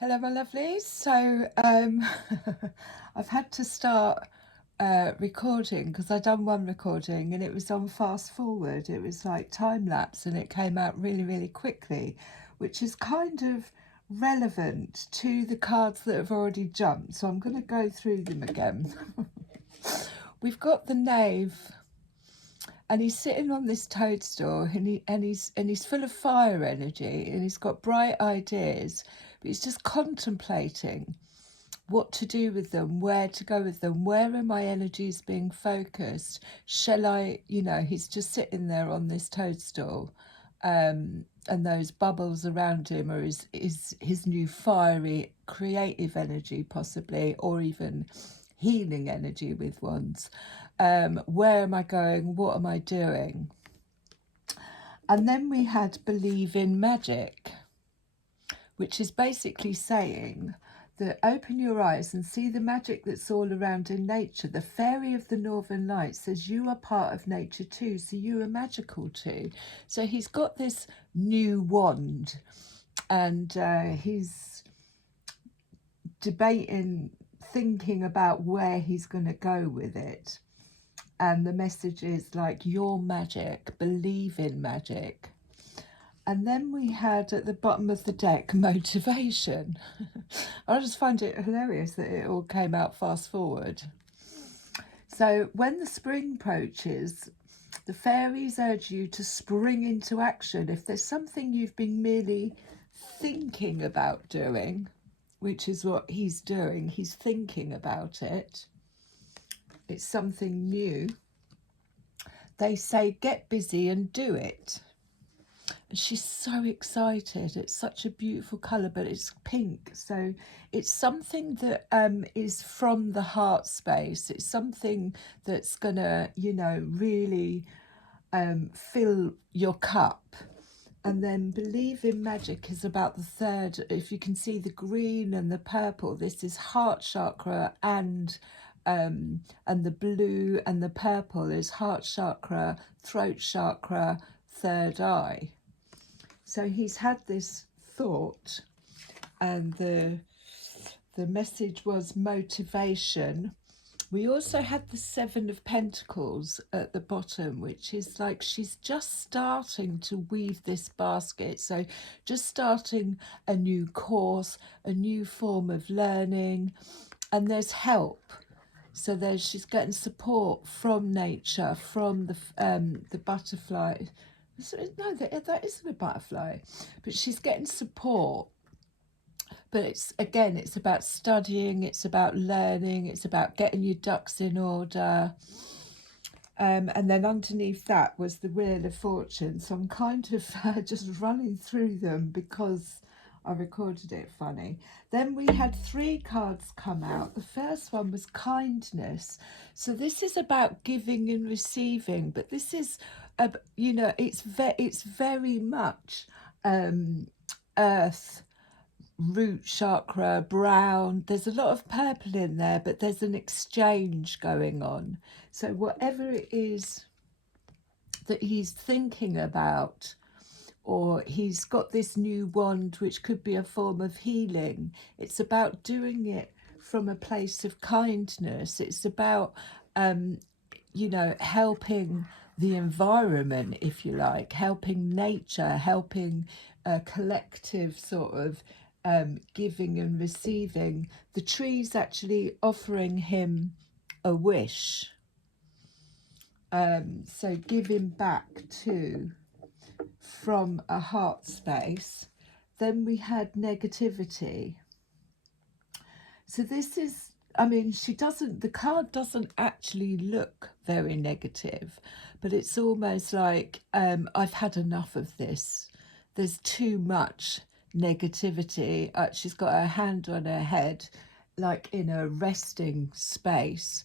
Hello, my lovelies. So I've had to start recording because I'd done one recording and it was on fast forward. It was like time lapse and it came out really, really quickly, which is kind of relevant to the cards that have already jumped. So I'm going to go through them again. We've got the knave, and he's sitting on this toadstool, and he's full of fire energy, and he's got bright ideas, but he's just contemplating what to do with them, where to go with them, where are my energies being focused? Shall I, he's just sitting there on this toadstool, and those bubbles around him are his new fiery creative energy, possibly, or even healing energy with wands. Where am I going? What am I doing? And then we had believe in magic, which is basically saying that open your eyes and see the magic that's all around in nature. The fairy of the Northern Lights says you are part of nature too, so you are magical too. So he's got this new wand, and he's debating, thinking about where he's going to go with it. And the message is like, your magic, believe in magic. And then we had at the bottom of the deck motivation. I just find it hilarious that it all came out fast forward. So when the spring approaches, the fairies urge you to spring into action. If there's something you've been merely thinking about doing, which is what he's doing, he's thinking about it, it's something new, they say get busy and do it. And she's so excited. It's such a beautiful colour, but it's pink, so it's something that is from the heart space. It's something that's gonna, really fill your cup. And then believe in magic is about the third. If you can see the green and the purple, this is heart chakra, and the blue and the purple is heart chakra, throat chakra, third eye. So he's had this thought, and the message was motivation. We also had the Seven of Pentacles at the bottom, which is like she's just starting to weave this basket. So just starting a new course, a new form of learning, and there's help. So she's getting support from nature, from the butterfly. No, that isn't a butterfly, but she's getting support. But it's about studying, it's about learning, it's about getting your ducks in order. And then underneath that was the Wheel of Fortune. So I'm kind of just running through them because I recorded it funny. Then we had 3 cards come out. The first one was kindness. So this is about giving and receiving, but this is, it's very much earth, root chakra, brown. There's a lot of purple in there, but there's an exchange going on. So whatever it is that he's thinking about, or he's got this new wand, which could be a form of healing, it's about doing it from a place of kindness. It's about helping the environment, if you like, helping nature, helping a collective sort of giving and receiving. The tree's actually offering him a wish. So giving back too from a heart space. Then we had negativity. So this is, the card doesn't actually look very negative, but it's almost like I've had enough of this. There's too much negativity. She's got her hand on her head, like in a resting space.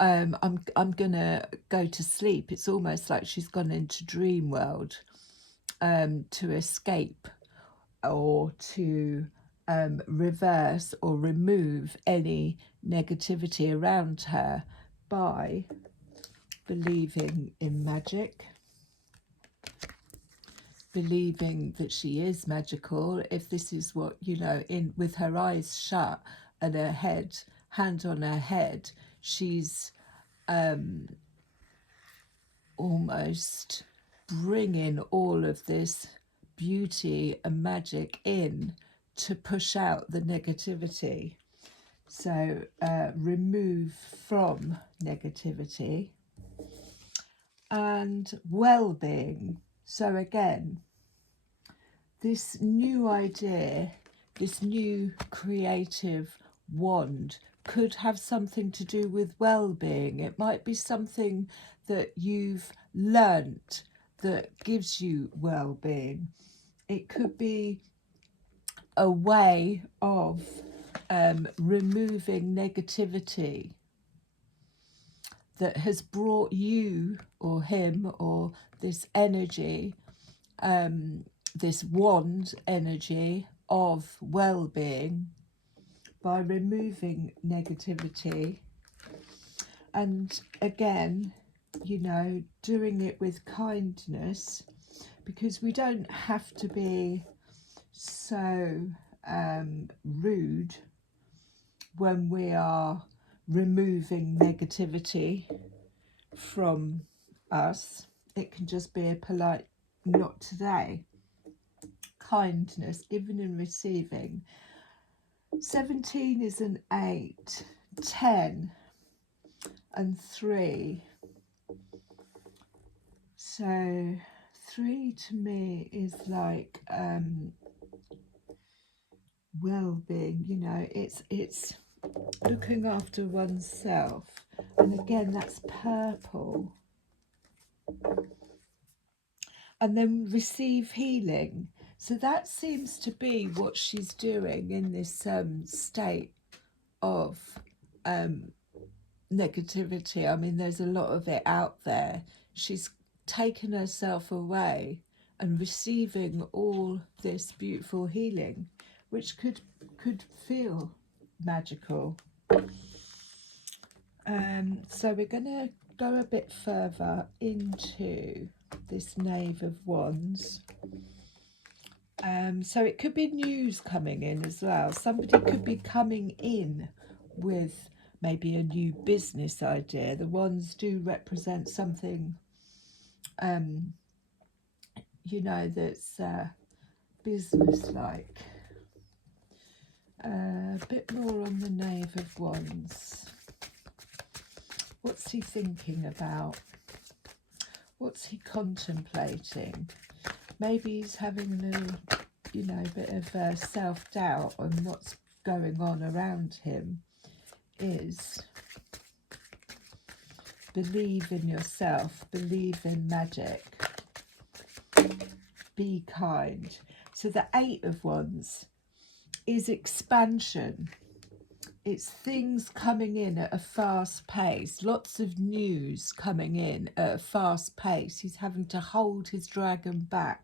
I'm gonna go to sleep. It's almost like she's gone into dream world to escape, or to reverse or remove any negativity around her by believing in magic. believing that she is magical, if this is what, you know, in with her eyes shut and her head, hand on her head, she's almost bringing all of this beauty and magic in to push out the negativity. So remove from negativity. And well-being. So again, this new idea, this new creative wand could have something to do with well-being. It might be something that you've learnt that gives you well-being. It could be a way of removing negativity that has brought you or him or this energy, this wand energy of well-being, by removing negativity. And again, you know, doing it with kindness, because we don't have to be so rude when we are removing negativity from us. It can just be a polite not today. Kindness, giving and receiving. 17 is an 8, 10 and 3. So 3 to me is like well-being, you know, it's looking after oneself. And again, that's purple. And then receive healing. So that seems to be what she's doing in this state of negativity. I mean, there's a lot of it out there. She's taken herself away and receiving all this beautiful healing, which could feel magical. So we're going to go a bit further into this Knave of Wands. So it could be news coming in as well. Somebody could be coming in with maybe a new business idea. The wands do represent something, you know, that's business-like. A bit more on the Knave of Wands. What's he thinking about? What's he contemplating? Maybe he's having a little, you know, bit of self-doubt on what's going on around him. Is believe in yourself, believe in magic, be kind. So the 8 of Wands is expansion. It's things coming in at a fast pace, lots of news coming in at a fast pace. He's having to hold his dragon back.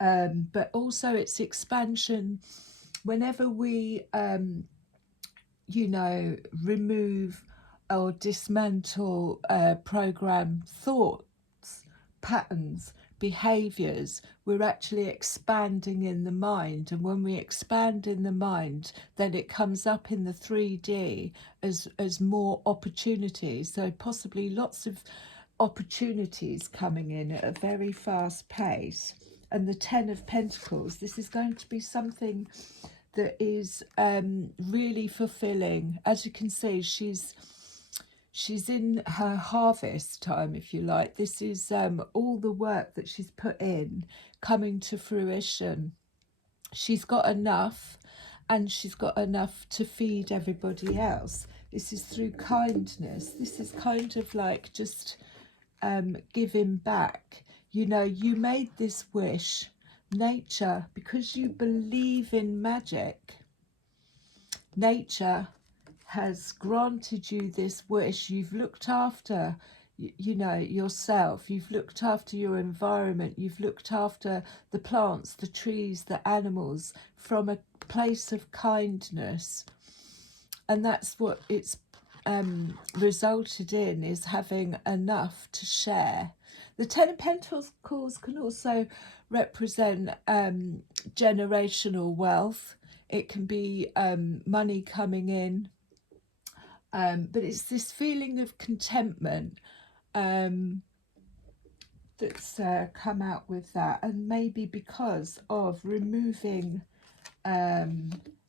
But also it's expansion whenever we, you know, remove or dismantle program thoughts, patterns, behaviours, we're actually expanding in the mind. And when we expand in the mind, then it comes up in the 3D as more opportunities. So possibly lots of opportunities coming in at a very fast pace. And the 10 of Pentacles, this is going to be something that is really fulfilling. As you can see, she's in her harvest time, if you like. This is all the work that she's put in coming to fruition. She's got enough, and she's got enough to feed everybody else. This is through kindness. This is kind of like just giving back. You know, you made this wish, nature, because you believe in magic. Nature has granted you this wish. You've looked after, you know, yourself. You've looked after your environment. You've looked after the plants, the trees, the animals from a place of kindness. And that's what it's resulted in, is having enough to share. The Ten of Pentacles can also represent generational wealth. It can be money coming in, but it's this feeling of contentment that's come out with that, and maybe because of removing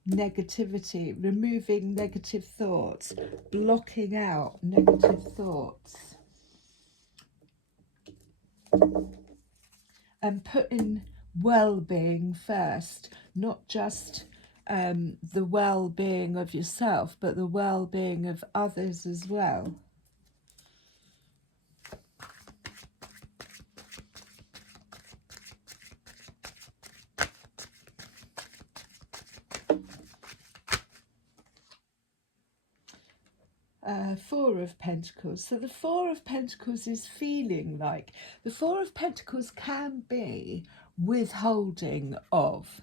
negativity, removing negative thoughts, blocking out negative thoughts, and putting well-being first, not just the well-being of yourself, but the well-being of others as well. Four of Pentacles. So the Four of Pentacles is feeling like, the Four of Pentacles can be withholding of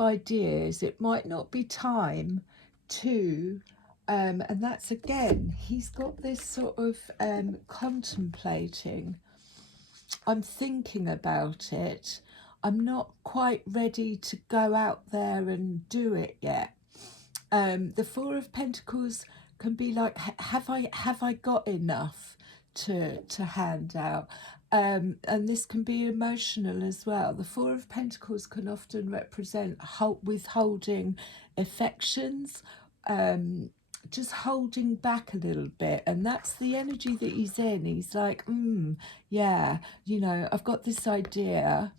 ideas. It might not be time to and that's again, he's got this sort of contemplating. I'm thinking about it. I'm not quite ready to go out there and do it yet. The Four of Pentacles can be like, have I got enough to hand out? And this can be emotional as well. The Four of Pentacles can often represent withholding affections, just holding back a little bit, and that's the energy that he's in. He's like, yeah, you know, I've got this idea,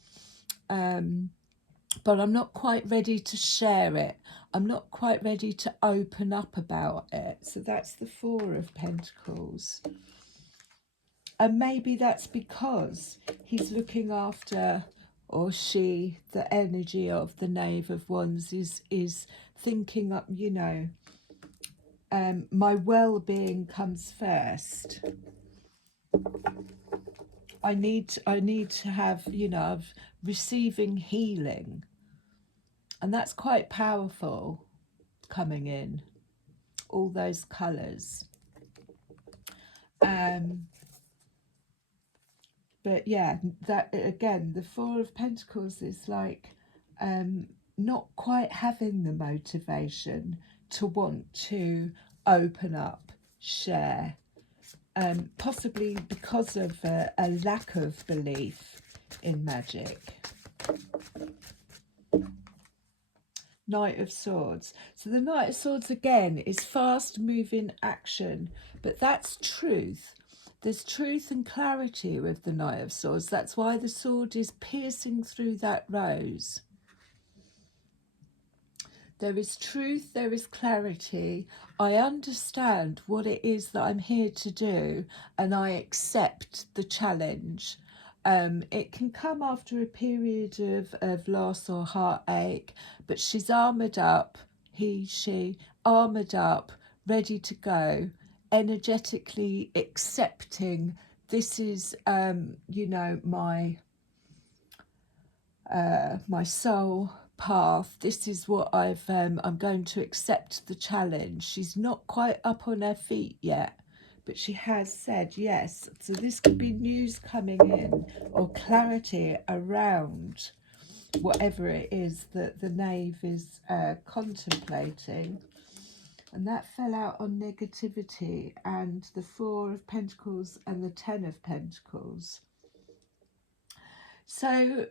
but I'm not quite ready to share it. I'm not quite ready to open up about it. So that's the Four of Pentacles. And maybe that's because he's looking after, or she, the energy of the Knave of Wands is thinking up, you know, my well-being comes first. I need to have, you know, receiving healing. And that's quite powerful coming in, all those colours. But yeah, that again, the Four of Pentacles is like not quite having the motivation to want to open up, share, possibly because of a lack of belief in magic. Knight of Swords. So the Knight of Swords again is fast moving action, but that's truth. There's truth and clarity with the Knight of Swords. That's why the sword is piercing through that rose. There is truth, there is clarity. I understand what it is that I'm here to do, and I accept the challenge. It can come after a period of loss or heartache, but she's armoured up, she, armoured up, ready to go, energetically accepting this is, you know, my soul path. This is what I'm going to accept the challenge. She's not quite up on her feet yet, but she has said yes. So this could be news coming in or clarity around whatever it is that the Knave is contemplating. And that fell out on negativity and the Four of Pentacles and the Ten of Pentacles. So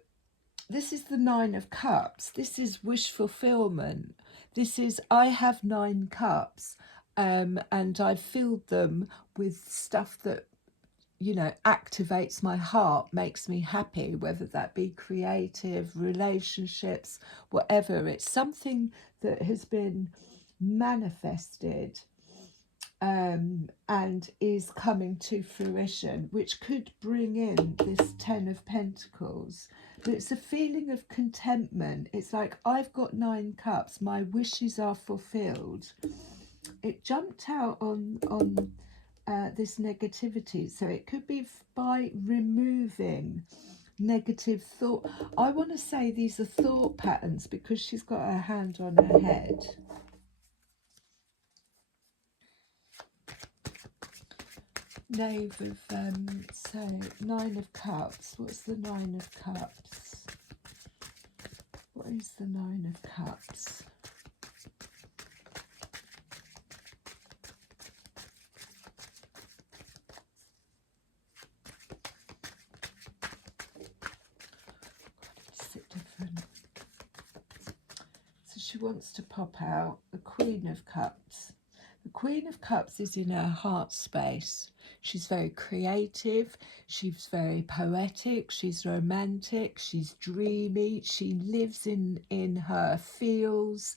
this is the Nine of Cups. This is wish fulfillment. This is, I have 9 cups and I've filled them with stuff that, you know, activates my heart, makes me happy, whether that be creative, relationships, whatever. It's something that has been manifested and is coming to fruition, which could bring in this Ten of Pentacles. But it's a feeling of contentment. It's like, I've got 9 cups, my wishes are fulfilled. It jumped out on this negativity, so it could be by removing negative thought. I want to say these are thought patterns because she's got her hand on her head. Knave of, so 9 of Cups. What's the 9 of Cups? What is the 9 of Cups? It's a bit different. So she wants to pop out the Queen of Cups. The Queen of Cups is in her heart space. She's very creative, she's very poetic, she's romantic, she's dreamy, she lives in her feels,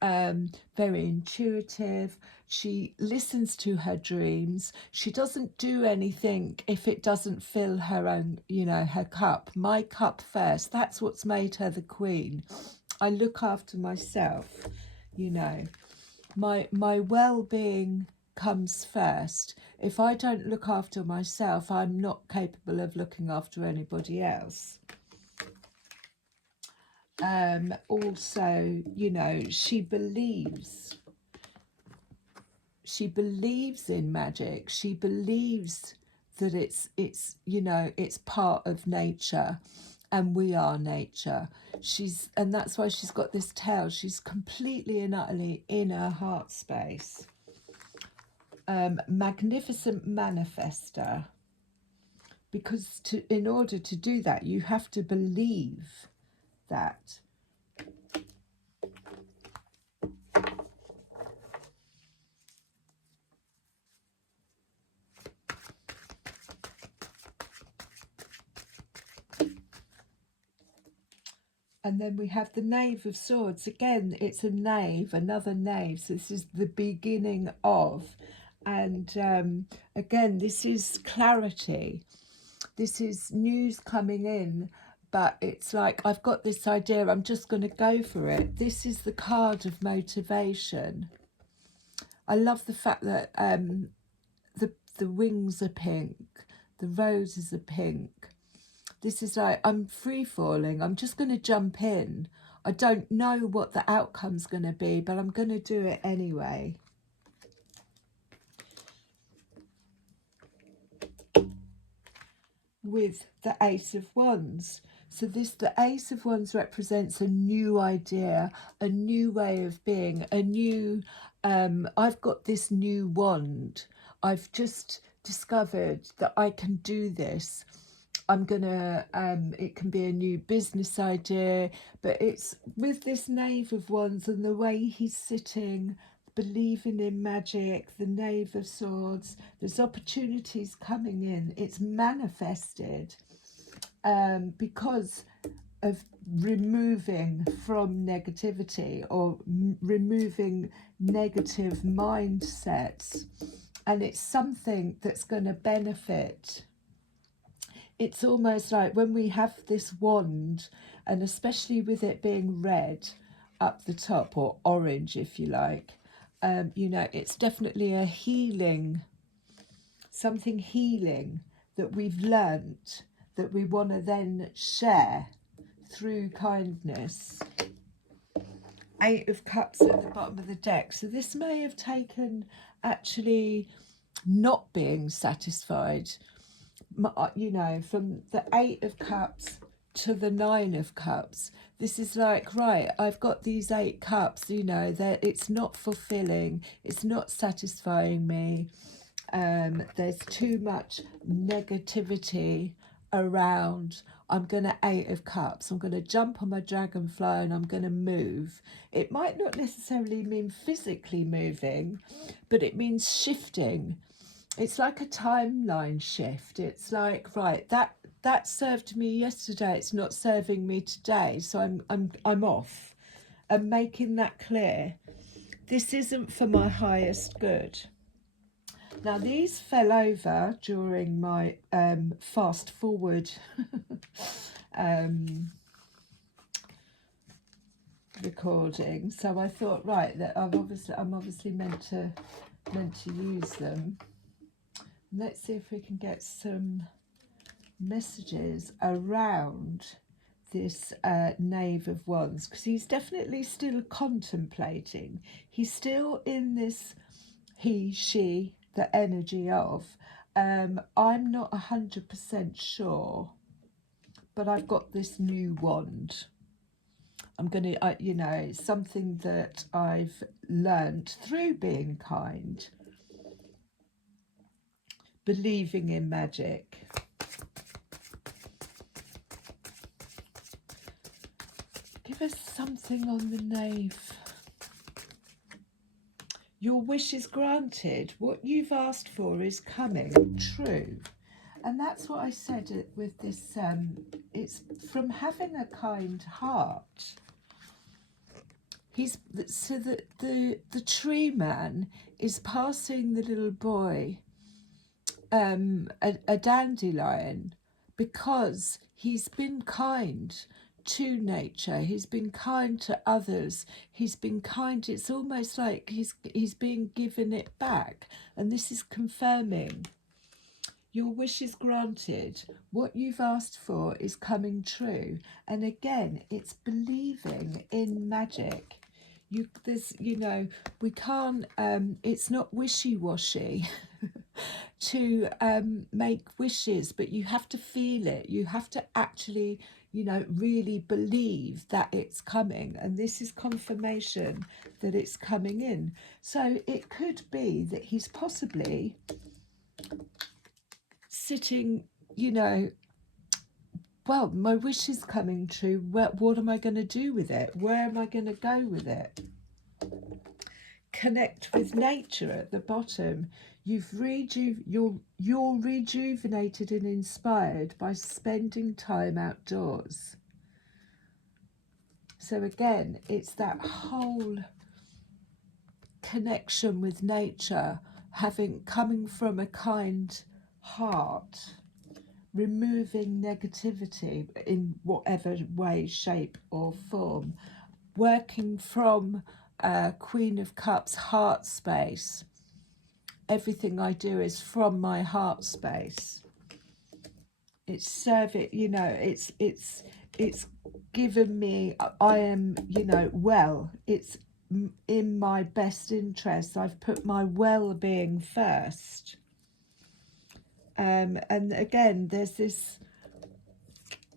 very intuitive. She listens to her dreams. She doesn't do anything if it doesn't fill her own, you know, her cup. My cup first. That's what's made her the queen. I look after myself, you know. My well-being comes first. If I don't look after myself, I'm not capable of looking after anybody else. Also, you know, she believes in magic. She believes that it's you know, it's part of nature, and we are nature. And that's why she's got this tail. She's completely and utterly in her heart space. Magnificent manifester, because in order to do that, you have to believe that. And then we have the Knave of Swords. Again, it's a knave, another knave. So this is the beginning of. And again, this is clarity. This is news coming in. But it's like, I've got this idea, I'm just going to go for it. This is the card of motivation. I love the fact that the wings are pink. The roses are pink. This is like, I'm free falling. I'm just going to jump in. I don't know what the outcome's going to be, but I'm going to do it anyway. With the Ace of Wands. So the Ace of Wands represents a new idea, a new way of being, a new, I've got this new wand. I've just discovered that I can do this. I'm gonna, it can be a new business idea, but it's with this Knave of Wands and the way he's sitting, believing in magic, the Knave of Swords, there's opportunities coming in. It's manifested because of removing from negativity, or removing negative mindsets, and it's something that's going to benefit. It's almost like when we have this wand, and especially with it being red up the top, or orange if you like, you know, it's definitely a healing, something healing that we've learnt, that we want to then share through kindness. 8 of Cups at the bottom of the deck. So this may have taken actually not being satisfied, you know, from the 8 of Cups to the 9 of Cups. This is like, right, I've got these 8 cups, you know, that it's not fulfilling, it's not satisfying me. There's too much negativity around. I'm going to 8 of Cups. I'm going to jump on my dragonfly and I'm going to move. It might not necessarily mean physically moving, but it means shifting. It's like a timeline shift. It's like, right, that served me yesterday, it's not serving me today, so I'm off. And making that clear. This isn't for my highest good. Now these fell over during my fast forward recording, so I thought, right, that I'm obviously meant to use them. Let's see if we can get some messages around this Knave of Wands, because he's definitely still contemplating. He's still in this he, she, the energy of, I'm not 100% sure, but I've got this new wand. I'm going to, you know, it's something that I've learnt through being kind, believing in magic. Give us something on the knave. Your wish is granted. What you've asked for is coming true. And that's what I said with this. It's from having a kind heart. So the tree man is passing the little boy a dandelion because he's been kind to nature, he's been kind to others, he's been kind. It's almost like he's being given it back, and this is confirming your wish is granted. What you've asked for is coming true. And again, it's believing in magic. We can't, it's not wishy-washy to make wishes, but you have to feel it. You have to actually, really believe that it's coming. And this is confirmation that it's coming in. So it could be that he's possibly sitting, well, my wish is coming true. What am I going to do with it? Where am I going to go with it? Connect with nature at the bottom. You're rejuvenated and inspired by spending time outdoors. So again, it's that whole connection with nature, coming from a kind heart, removing negativity in whatever way, shape or form, working from Queen of Cups heart space. Everything I do is from my heart space. It's serving, it's given me, I am, well, it's in my best interest. I've put my well-being first. And again, there's this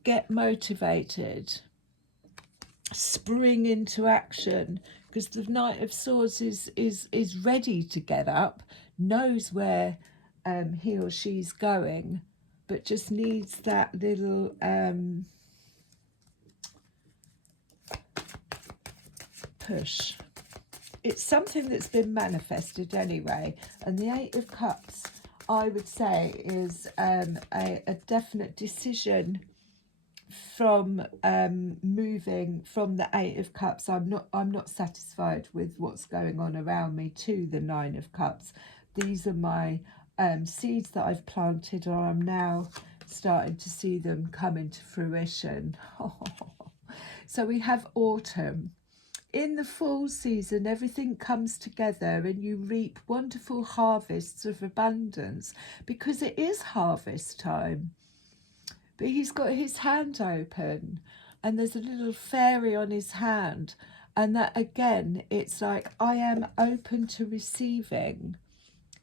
get motivated, spring into action, because the Knight of Swords is ready to get up, knows where he or she's going, but just needs that little push. It's something that's been manifested anyway, and the Eight of Cups, I would say, is a definite decision from moving from the Eight of Cups. I'm not satisfied with what's going on around me, to the Nine of Cups. These are my seeds that I've planted, or I'm now starting to see them come into fruition. So we have autumn. In the fall season, everything comes together and you reap wonderful harvests of abundance, because it is harvest time. But he's got his hand open and there's a little fairy on his hand. And that, again, it's like, I am open to receiving.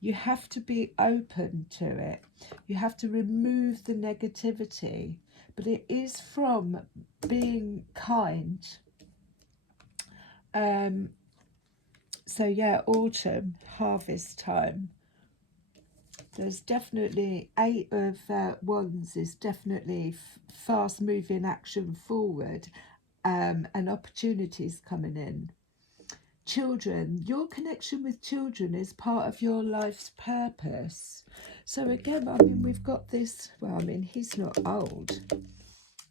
You have to be open to it. You have to remove the negativity. But it is from being kind. So yeah, autumn, harvest time. There's definitely Eight of Wands is definitely fast moving action forward, and opportunities coming in. Children, your connection with children is part of your life's purpose. So again, I mean, we've got this, well, I mean, he's not old,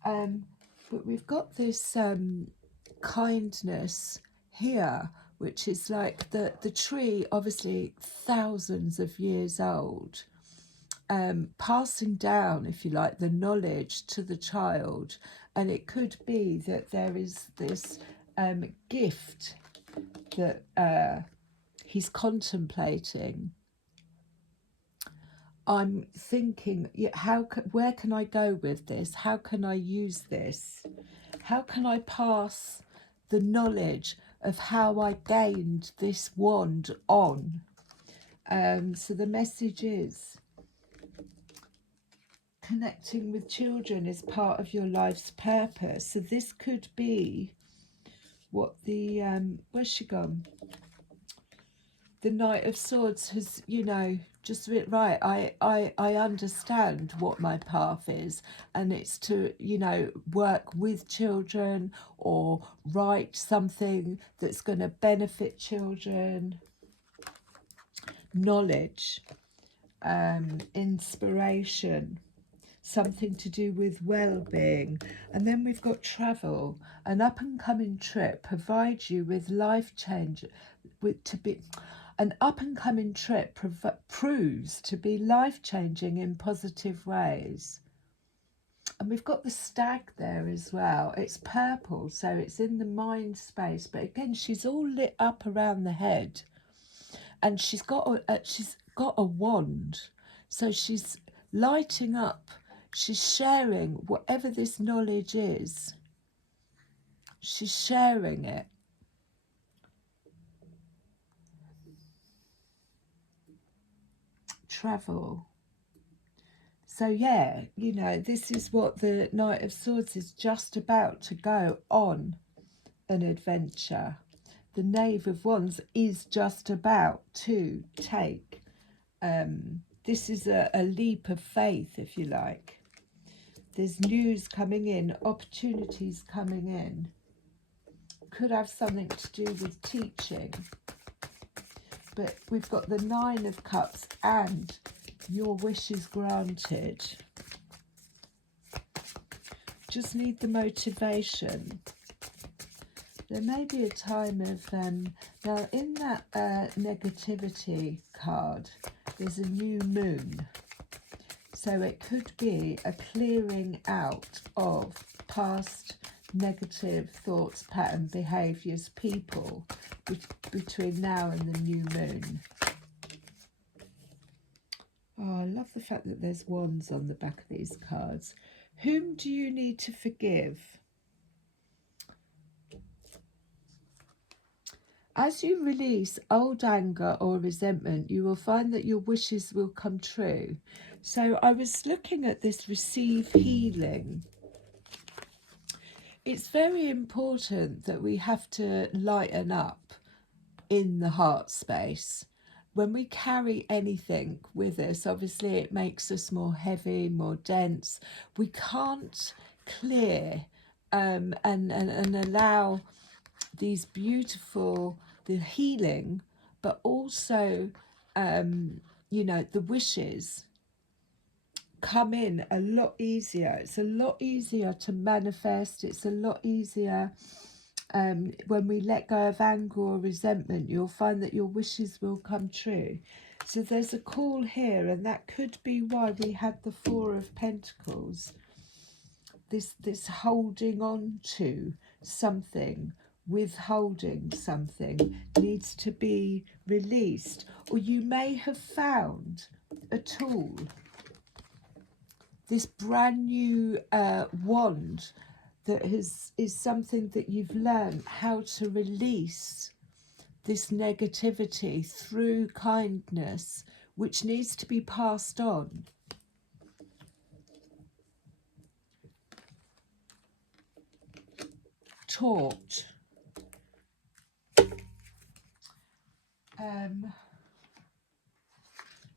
but we've got this kindness here, which is like the tree, obviously thousands of years old, passing down, if you like, the knowledge to the child. And it could be that there is this gift that he's contemplating. I'm thinking, where can I go with this? How can I use this? How can I pass the knowledge of how I gained this wand on? So the message is, connecting with children is part of your life's purpose. So this could be what the where's she gone? The Knight of Swords has, you know, just right. I understand what my path is, and it's to, you know, work with children or write something that's going to benefit children. Knowledge, inspiration, something to do with well-being. And then we've got travel. An up-and-coming trip provides you with life change. An up-and-coming trip proves to be life-changing in positive ways. And we've got the stag there as well. It's purple, so it's in the mind space. But again, she's all lit up around the head, and she's got a wand, so she's lighting up. She's sharing whatever this knowledge is. She's sharing it. Travel. So yeah, you know, this is what the Knight of Swords is just about to go on an adventure. The Knave of Wands is just about to take, this is a leap of faith, if you like. There's news coming in, opportunities coming in. Could have something to do with teaching. But we've got the Nine of Cups and your wish is granted. Just need the motivation. There may be a time of, now in that negativity card, there's a new moon. So it could be a clearing out of past negative thoughts, pattern, behaviours, people between now and the new moon. Oh, I love the fact that there's wands on the back of these cards. Whom do you need to forgive? As you release old anger or resentment, you will find that your wishes will come true. So I was looking at this receive healing. It's very important that we have to lighten up in the heart space. When we carry anything with us, obviously it makes us more heavy, more dense. We can't clear and allow these beautiful, the healing, but also, you know, the wishes come in a lot easier. It's a lot easier to manifest. It's a lot easier when we let go of anger or resentment. You'll find that your wishes will come true. So there's a call here, and that could be why we had the Four of Pentacles. This holding on to something, withholding something, needs to be released. Or you may have found a tool, this brand new wand that is something that you've learned how to release this negativity through kindness, which needs to be passed on. Taught.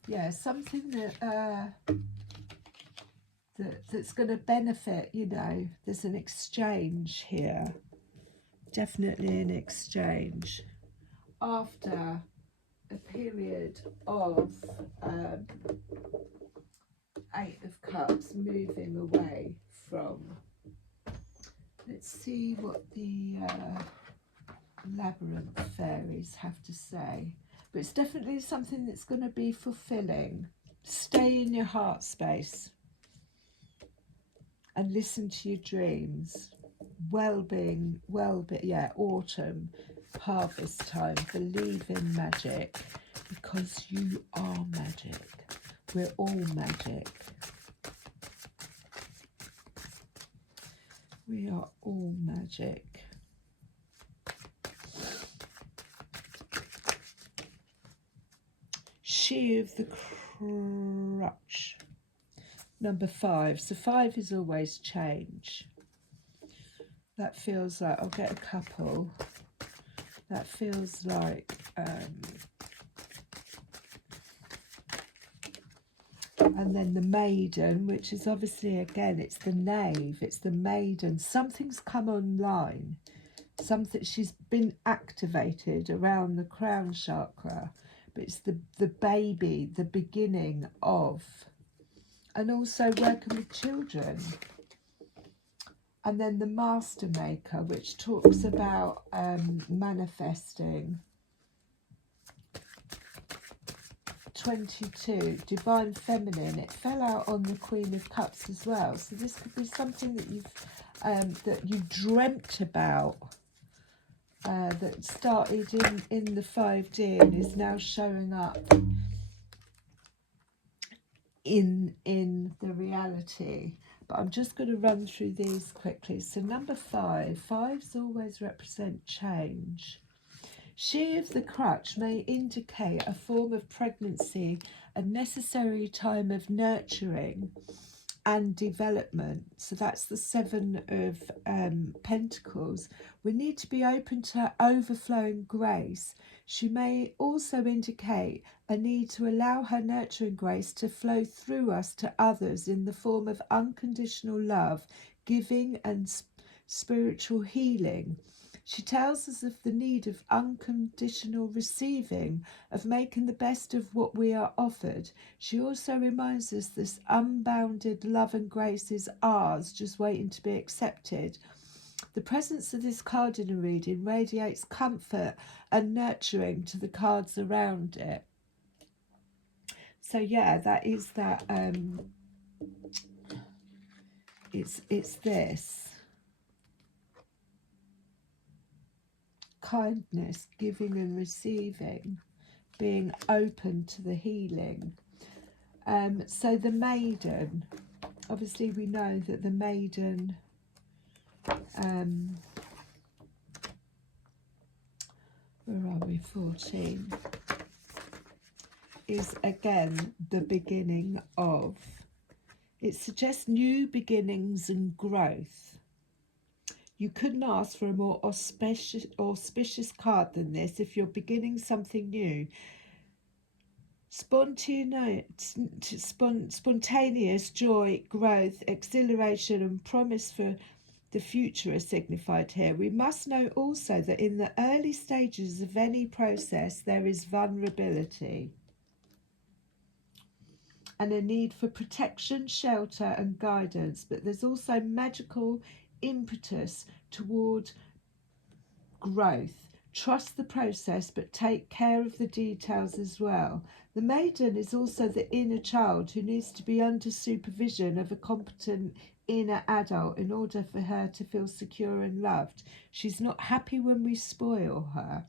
Yeah, something that that's going to benefit, you know. There's an exchange here, definitely an exchange after a period of Eight of Cups, moving away from. Let's see what the Labyrinth fairies have to say. But it's definitely something that's going to be fulfilling. Stay in your heart space and listen to your dreams. Well-being, yeah, autumn, harvest time. Believe in magic, because you are magic. We're all magic. We are all magic. She of the Crutch. number 5. So 5 is always change. That feels like, I'll get a couple. That feels like and then the maiden, which is obviously, again, it's the knave, it's the maiden. Something's come online. Something, she's been activated around the crown chakra. But it's the baby, the beginning of. And also working with children. And then the master maker, which talks about manifesting. 22, divine feminine. It fell out on the Queen of Cups as well. So this could be something that you dreamt about, that started in the 5D and is now showing up in the reality. But I'm just going to run through these quickly. So number 5, 5s always represent change. She of the crutch may indicate a form of pregnancy, a necessary time of nurturing and development. So that's the 7 of Pentacles. We need to be open to overflowing grace. She may also indicate a need to allow her nurturing grace to flow through us to others in the form of unconditional love, giving and spiritual healing. She tells us of the need of unconditional receiving, of making the best of what we are offered. She also reminds us this unbounded love and grace is ours, just waiting to be accepted. The presence of this card in a reading radiates comfort and nurturing to the cards around it. So yeah, that is that. It's this. Kindness, giving and receiving, being open to the healing. So the maiden, obviously we know that the maiden where are we, 14, is again the beginning of. It suggests new beginnings and growth. You couldn't ask for a more auspicious card than this if you're beginning something new. Spontaneous joy, growth, exhilaration and promise for the future are signified here. We must know also that in the early stages of any process there is vulnerability and a need for protection, shelter and guidance, but there's also magical impetus toward growth. Trust the process, but take care of the details as well. The maiden is also the inner child who needs to be under supervision of a competent inner adult in order for her to feel secure and loved. She's not happy when we spoil her.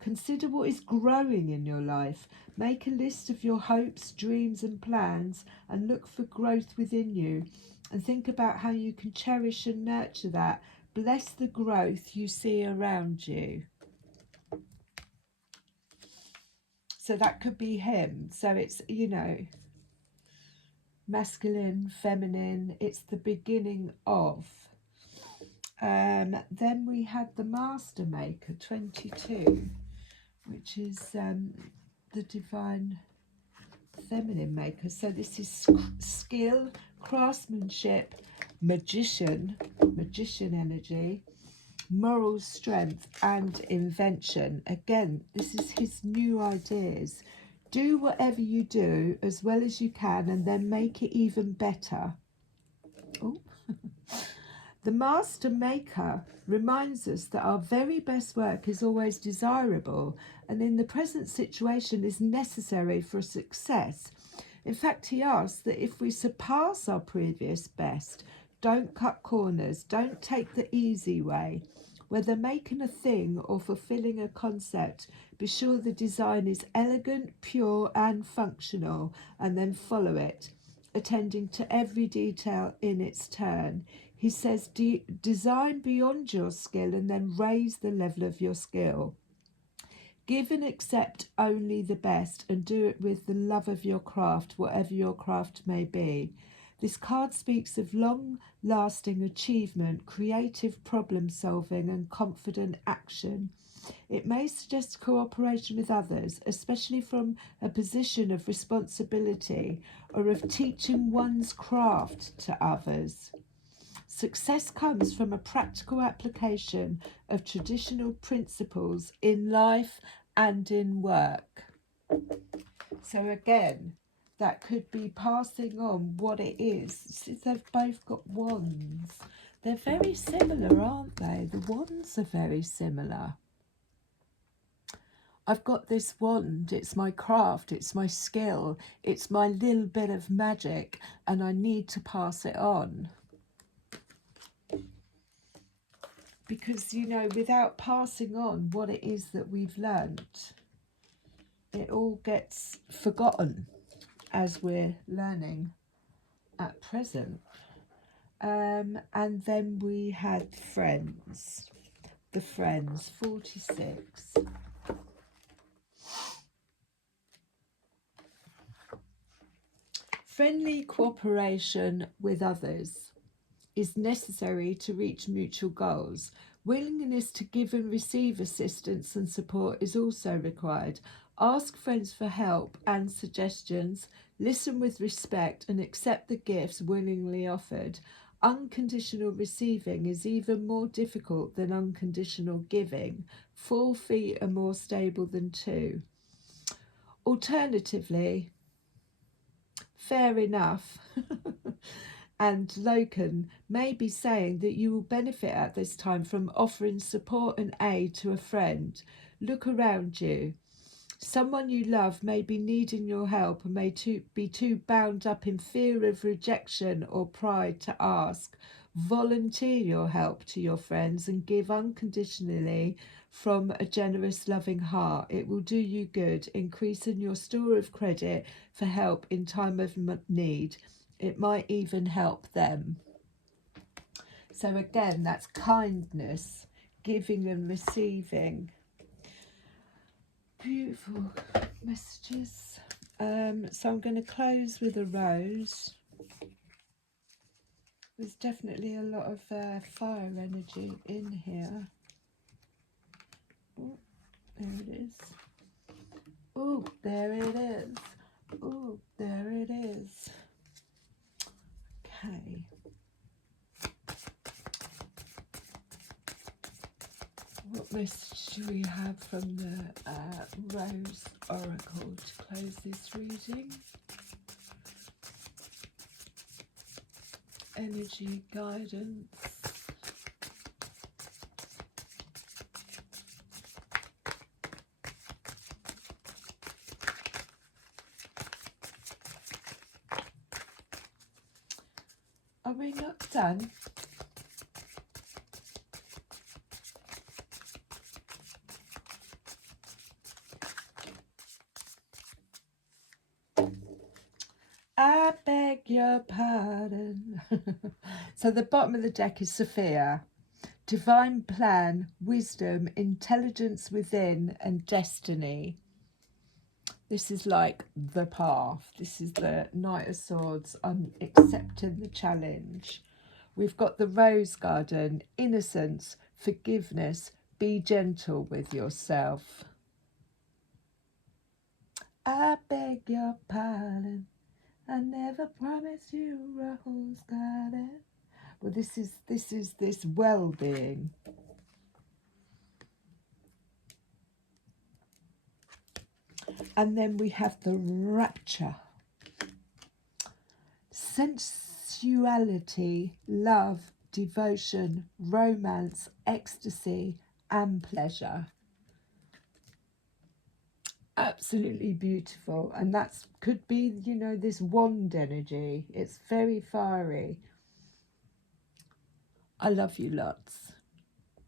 Consider what is growing in your life. Make a list of your hopes, dreams and plans and look for growth within you. And think about how you can cherish and nurture that. Bless the growth you see around you. So that could be him. So it's, you know, masculine, feminine. It's the beginning of. Then we had the Master Maker, 22, which is the divine feminine maker. So this is skill, craftsmanship, magician energy, moral strength and invention. Again, this is his new ideas. Do whatever you do as well as you can and then make it even better. Oh. The Master Maker reminds us that our very best work is always desirable and in the present situation is necessary for success. In fact, he asks that if we surpass our previous best, don't cut corners, don't take the easy way. Whether making a thing or fulfilling a concept, be sure the design is elegant, pure and functional, and then follow it, attending to every detail in its turn. He says, design beyond your skill and then raise the level of your skill. Give and accept only the best and do it with the love of your craft, whatever your craft may be. This card speaks of long-lasting achievement, creative problem-solving and confident action. It may suggest cooperation with others, especially from a position of responsibility or of teaching one's craft to others. Success comes from a practical application of traditional principles in life and in work. So again, that could be passing on what it is. Since they've both got wands, they're very similar, aren't they? The wands are very similar. I've got this wand, it's my craft, it's my skill, it's my little bit of magic, and I need to pass it on. Because, you know, without passing on what it is that we've learnt, it all gets forgotten as we're learning at present. And then we had friends, the friends, 46. Friendly cooperation with others is necessary to reach mutual goals. Willingness to give and receive assistance and support is also required. Ask friends for help and suggestions. Listen with respect and accept the gifts willingly offered. Unconditional receiving is even more difficult than unconditional giving. 4 feet are more stable than 2. Alternatively, fair enough. And Loken may be saying that you will benefit at this time from offering support and aid to a friend. Look around you. Someone you love may be needing your help and may be too bound up in fear of rejection or pride to ask. Volunteer your help to your friends and give unconditionally from a generous, loving heart. It will do you good, increasing your store of credit for help in time of need. It might even help them. So again, that's kindness, giving and receiving. Beautiful messages. So I'm going to close with a rose. There's definitely a lot of fire energy in here. Oh, there it is. Oh, there it is. Oh, there it is. Okay. What message do we have from the Rose Oracle to close this reading? Energy guidance. Are we not done? I beg your pardon. So the bottom of the deck is Sophia. Divine plan, wisdom, intelligence within, and destiny. This is like the path. This is the Knight of Swords. I'm accepting the challenge. We've got the Rose Garden, innocence, forgiveness, be gentle with yourself. I beg your pardon. I never promised you a rose garden. Well, this is this well-being. And then we have the rapture. Sensuality, love, devotion, romance, ecstasy, and pleasure. Absolutely beautiful. And that could be, you know, this wand energy. It's very fiery. I love you lots.